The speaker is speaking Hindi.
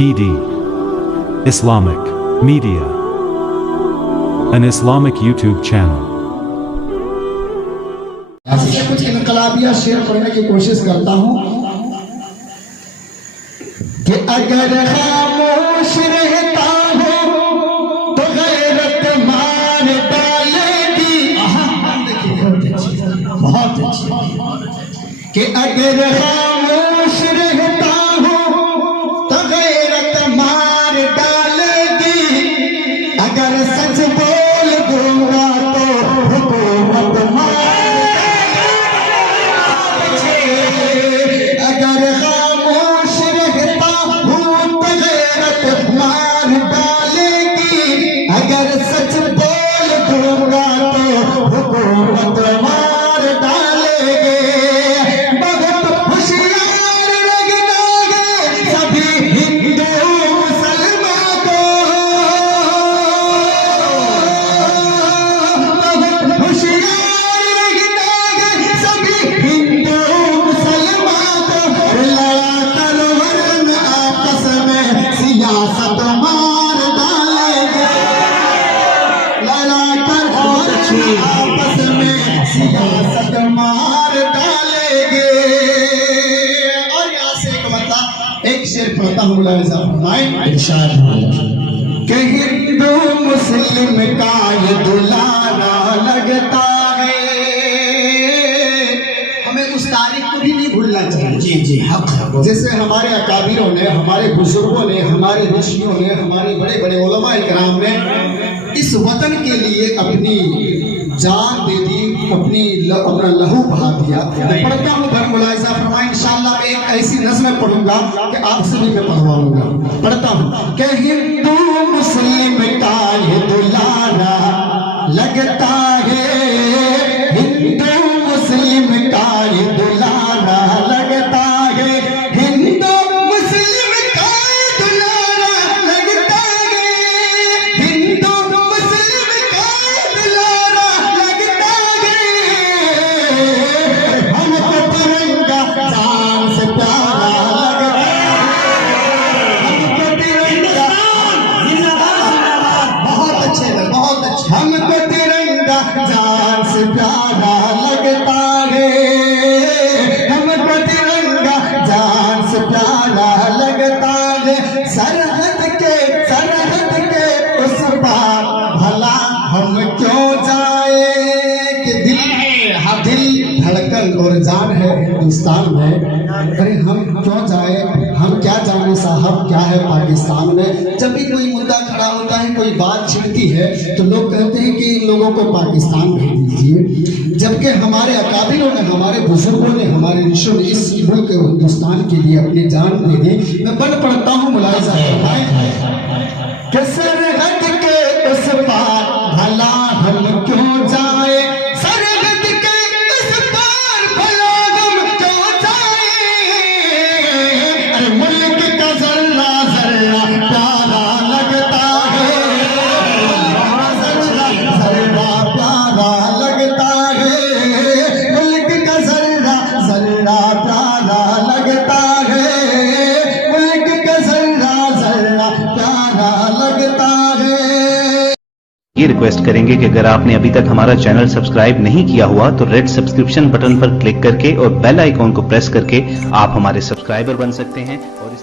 PD Islamic Media, an Islamic YouTube channel. कुछ इनकलाबिया शेर पढ़ने की कोशिश करता हूँ कि अगर खामोश रहता हो तो गैरत मार डालेगी। बहुत अच्छी कि अगर खामोश रहता हो तो गैरत मार डालेगी। अगर सच बोल दूंगा तो हुकूमत मार, अगर खामोश रहता हूँ तो गैरत मार डालेगी। अगर सच बोल दूंगा तो हुकूमत मार डालेगी। बहुत होशियार लगना है सभी हिंदू मुसलमान को, बहुत होशियार लगना है सभी हिंदू मुसलमान को। लड़ा कर वरन आपस में सियासत मार डालेंगे। लड़ा कर वरन आपस में सियासत मार डालेंगे। और यहाँ से एक मतलब एक शेर पढ़ता हूँ इरशाद कि हिंदू मुस्लिम का ये दुलारा लगता है। हमें उस तारीख को भी नहीं भूलना चाहिए। जी जी हक है। जैसे हमारे अकाबिरों ने, हमारे बुजुर्गों ने, हमारे ऋषियों ने, हमारे बड़े बड़े उलमा इकराम ने इस वतन के लिए अपनी जान दे दी, अपना लहू बहा दिया। पढ़ता हूँ घर मुलाहिजा फरमाएं। इंशाअल्लाह मैं एक ऐसी नज़्म पढ़ूंगा कि आपसे भी मैं पढ़वाऊंगा। पढ़ता हूँ कि हिंदू मुस्लिम का ये दुलारा लगता है। हिंदू मुस्लिम का ये दुलारा लगता है। हिंदू मुस्लिम का ये दुलारा लगता है। हिंदू मुस्लिम का ये दुलारा लगता है। हमको तिरंगा जान से प्यारा लगता है। हमको तिरंगा बहुत अच्छे, बहुत अच्छे। हमको तिरंगा जान से प्यारा लगता है। हमको तिरंगा जान से प्यारा लगता है। सरहद के उस पार भला हम क्यों जाए कि दिल धड़कन और जान है हिंदुस्तान में। अरे हम क्यों जाए, हम क्या जाने साहब क्या है पाकिस्तान में। जब भी कोई मुद्दा खड़ा होता है, कोई बात छिड़ती है तो लोग कहते हैं कि इन लोगों को पाकिस्तान भेज दीजिए। जबकि हमारे अकाबिरों ने, हमारे बुजुर्गों ने, हमारे ऋषियों ने इस मुल्क हिंदुस्तान के लिए अपनी जान दे दी। मैं पढ़ता हूँ मुलाहिजा कि सरहद के उस पार भला हम क्यों जाए। सरहद के उस पार भला हम क्यों जाए। अरे मुल्क का जर्रा जर्रा प्यारा लगता है। जर्रा प्यारा लगता है। मुल्क का जर्रा जर्रा प्यारा लगता है। मुल्क का जर्रा जर्रा प्यारा लगता है। ये रिक्वेस्ट करेंगे कि अगर आपने अभी तक हमारा चैनल सब्सक्राइब नहीं किया हुआ तो रेड सब्सक्रिप्शन बटन पर क्लिक करके और बेल आइकॉन को प्रेस करके आप हमारे सब्सक्राइबर बन सकते हैं। और इस